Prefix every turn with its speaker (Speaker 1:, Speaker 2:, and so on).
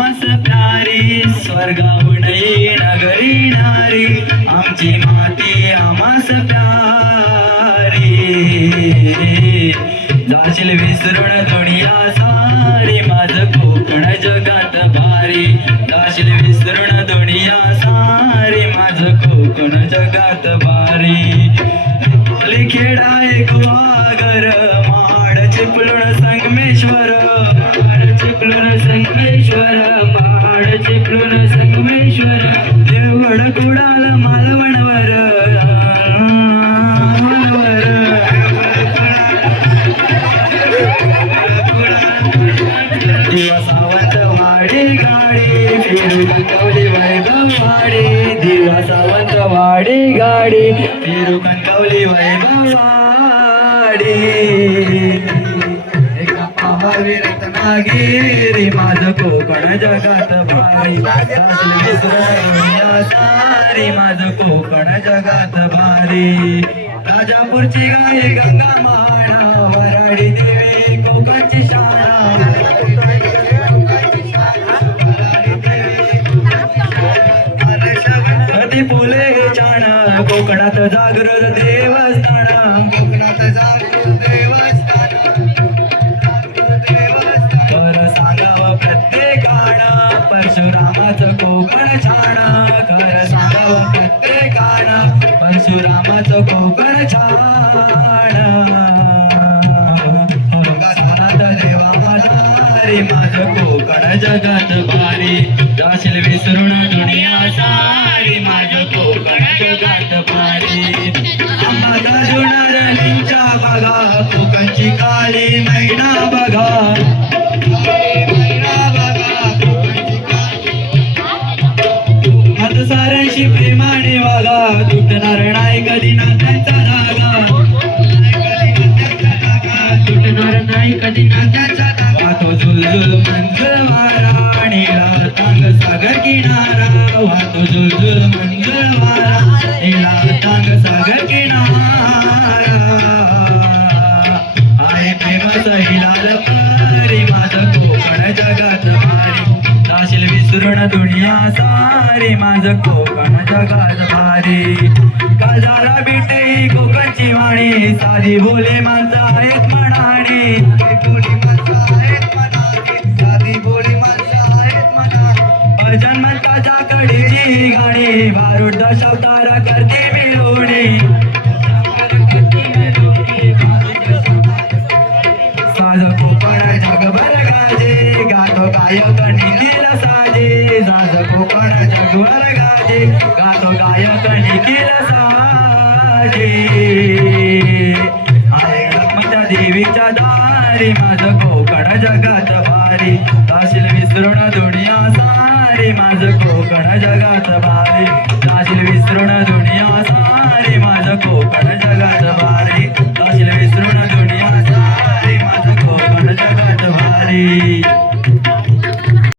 Speaker 1: आमास प्यारी स्वर्गाहून नगरी नारी आमची माती आमास प्यारी. जाशील विसरून दुनिया सारी माझ कोकण जगात भारी. जाशील विसरून दुनिया सारी माझ कोकण जगात भारी. बोली खेळा एक वागर माड चिपळूण संगमेश्वर. चिपळून संगमेश्वर पहाड चिपळून संगमेश्वर देवड कुडाल मालवणवर दिवा सावंत वाडी गाडी फिरू कणकवली वैभव वाडी. दिवा सावंत गाडी फिरू कणकवली वैभव एका पहावी रत्नागिरी माझं कोकण जगात भारी. असली सारी माझं कोकण जगात भारी. राजापूरची गाय गंगा माणा वराडी देवी कोकणची शाळा. फुले छान कोकणात जागृत देवस्थान. कोकणात जागृत देव कोकण छान खरं सांगावं प्रत्येकानं परशुरामाचं कोकण छान. गात देवा मल्हारी माझं कोकण जगात भारी. जाशील विसरून दुनिया सारी माझं कोकण जगात भारी. आंबा जुणार लिंच्या बघा कोकणची का प्रेमाने तुटणार नाही कधी ना नात्यांचा धागा तुटणार नाही कधी ना नात्याचा धागा तो झुलझुल मंजळ आणि नीला तांग सागर किनारा. वाहतो झुलझुल मंजळ वारा नीला तांग सागर किनारा. आहे प्रेम सहिलाल पारी माझं कोकण जगात भारी विसरून दुनिया सारी माझं कोकण जगात भारी. काजाला भेटे कोकणची वाणी सारी बोले माणसं आहेत म्हणाणी बोली माणसं आहेत म्हणाणी सारी बोली माणसं आहेत म्हणा जन्मताच्या कडीची गाणी भारूड दशावतारा करते मिळवणी गातो गायक निधी साजे साज कोकण जगवर गाजे गातो गायक निखिल साजे. आहे रखमच्या देवीच्या दारी माझं कोकण जगात भारी. जाशील विसरून दुनिया सारी माझं कोकण जगात भारी. जाशील विसरून दुनिया सारी माझं कोकण